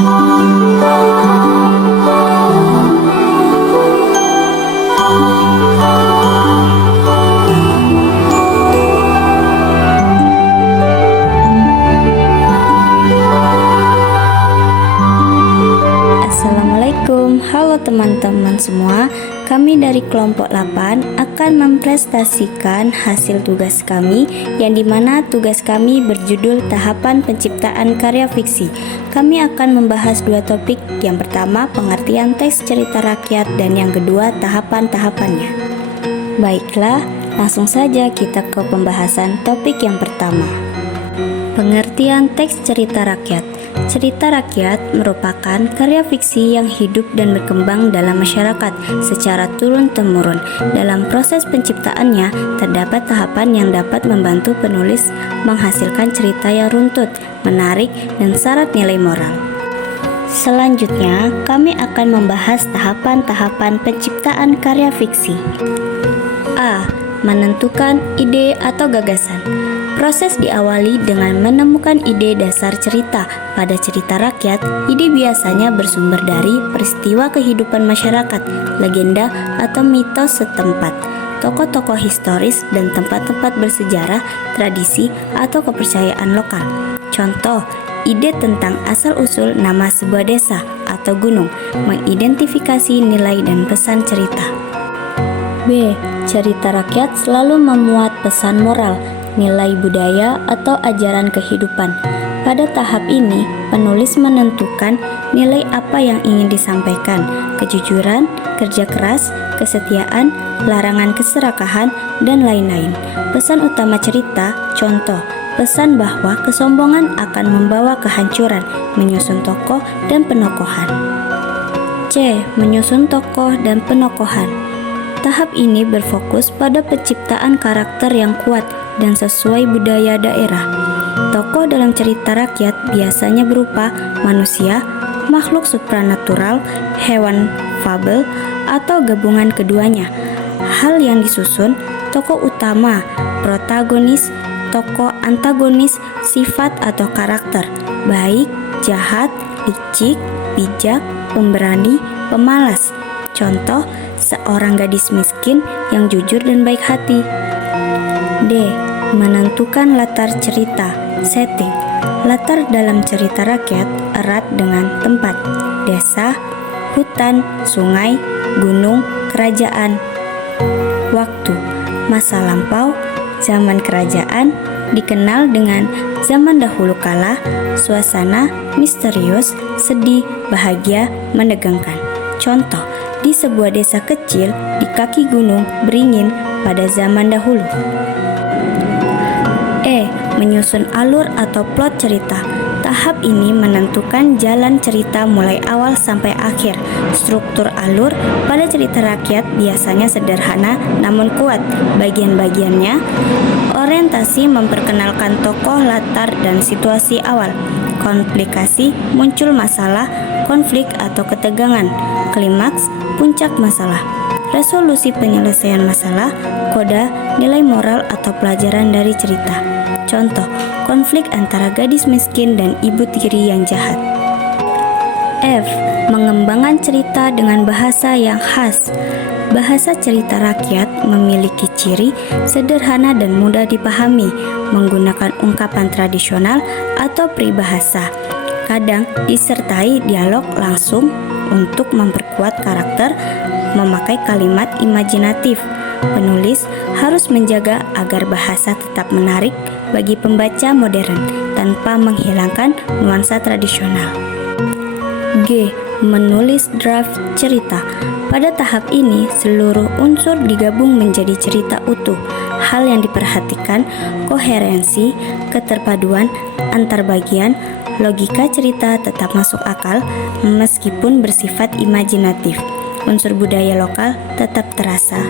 Assalamualaikum, halo teman-teman semua. Kami dari kelompok 8 akan mempresentasikan hasil tugas kami, yang dimana tugas kami berjudul tahapan penciptaan karya fiksi. Kami akan membahas dua topik, yang pertama pengertian teks cerita rakyat dan yang kedua tahapan-tahapannya. Baiklah, langsung saja kita ke pembahasan topik yang pertama. Pengertian teks cerita rakyat. Cerita rakyat merupakan karya fiksi yang hidup dan berkembang dalam masyarakat secara turun-temurun. Dalam proses penciptaannya, terdapat tahapan yang dapat membantu penulis menghasilkan cerita yang runtut, menarik, dan syarat nilai moral. Selanjutnya, kami akan membahas tahapan-tahapan penciptaan karya fiksi. A. Menentukan ide atau gagasan. Proses diawali dengan menemukan ide dasar cerita. Pada cerita rakyat, ide biasanya bersumber dari peristiwa kehidupan masyarakat, legenda atau mitos setempat, tokoh-tokoh historis dan tempat-tempat bersejarah, tradisi atau kepercayaan lokal. Contoh, ide tentang asal-usul nama sebuah desa atau gunung, mengidentifikasi nilai dan pesan cerita. B. Cerita rakyat selalu memuat pesan moral, nilai budaya atau ajaran kehidupan. Pada tahap ini, penulis menentukan nilai apa yang ingin disampaikan: kejujuran, kerja keras, kesetiaan, larangan keserakahan, dan lain-lain. Pesan utama cerita, contoh, pesan bahwa kesombongan akan membawa kehancuran, menyusun tokoh dan penokohan. C. Menyusun tokoh dan penokohan. Tahap ini berfokus pada penciptaan karakter yang kuat dan sesuai budaya daerah. Tokoh dalam cerita rakyat biasanya berupa manusia, makhluk supranatural, hewan fabel, atau gabungan keduanya. Hal yang disusun: tokoh utama, protagonis, tokoh antagonis, sifat atau karakter, baik, jahat, licik, bijak, pemberani, pemalas. Contoh, seorang gadis miskin yang jujur dan baik hati. D. Menentukan latar cerita, setting. Latar dalam cerita rakyat erat dengan tempat, desa, hutan, sungai, gunung, kerajaan. Waktu, masa lampau, zaman kerajaan, dikenal dengan zaman dahulu kala, suasana, misterius, sedih, bahagia, menegangkan. Contoh, di sebuah desa kecil di kaki gunung beringin pada zaman dahulu. E. Menyusun alur atau plot cerita. Tahap ini menentukan jalan cerita mulai awal sampai akhir. Struktur alur pada cerita rakyat biasanya sederhana namun kuat. Bagian-bagiannya: orientasi memperkenalkan tokoh, latar, dan situasi awal. Komplikasi, muncul masalah, konflik atau ketegangan. Klimaks, puncak masalah. Resolusi, penyelesaian masalah. Koda, nilai moral atau pelajaran dari cerita. Contoh, konflik antara gadis miskin dan ibu tiri yang jahat. F. Mengembangkan cerita dengan bahasa yang khas. Bahasa cerita rakyat memiliki ciri sederhana dan mudah dipahami, menggunakan ungkapan tradisional atau peribahasa. Kadang disertai dialog langsung. Untuk memperkuat karakter, memakai kalimat imajinatif. Penulis harus menjaga agar bahasa tetap menarik bagi pembaca modern tanpa menghilangkan nuansa tradisional. G. Menulis draft cerita. Pada tahap ini, seluruh unsur digabung menjadi cerita utuh. Hal yang diperhatikan: koherensi, keterpaduan antar bagian, logika cerita tetap masuk akal meskipun bersifat imajinatif. Unsur budaya lokal tetap terasa.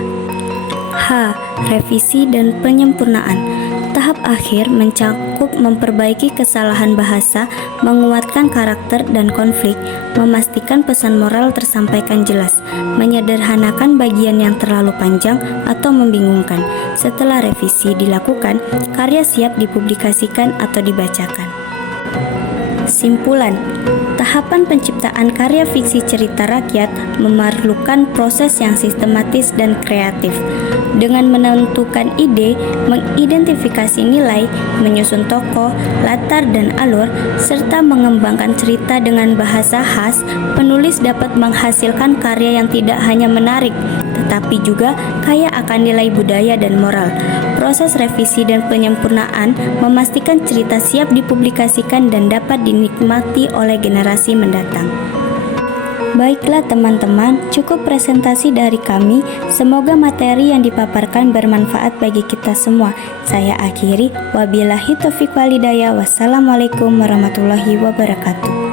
H. Revisi dan penyempurnaan. Tahap akhir mencakup memperbaiki kesalahan bahasa, menguatkan karakter dan konflik, memastikan pesan moral tersampaikan jelas, menyederhanakan bagian yang terlalu panjang atau membingungkan. Setelah revisi dilakukan, karya siap dipublikasikan atau dibacakan. Simpulan. Tahap tahapan penciptaan karya fiksi cerita rakyat memerlukan proses yang sistematis dan kreatif. Dengan menentukan ide, mengidentifikasi nilai, menyusun tokoh, latar dan alur, serta mengembangkan cerita dengan bahasa khas, penulis dapat menghasilkan karya yang tidak hanya menarik, tetapi juga kaya akan nilai budaya dan moral. Proses revisi dan penyempurnaan memastikan cerita siap dipublikasikan dan dapat dinikmati oleh generasi mendatang. Baiklah teman-teman, cukup presentasi dari kami. Semoga materi yang dipaparkan bermanfaat bagi kita semua. Saya akhiri, wabillahi taufiq walhidayah. Wassalamualaikum warahmatullahi wabarakatuh.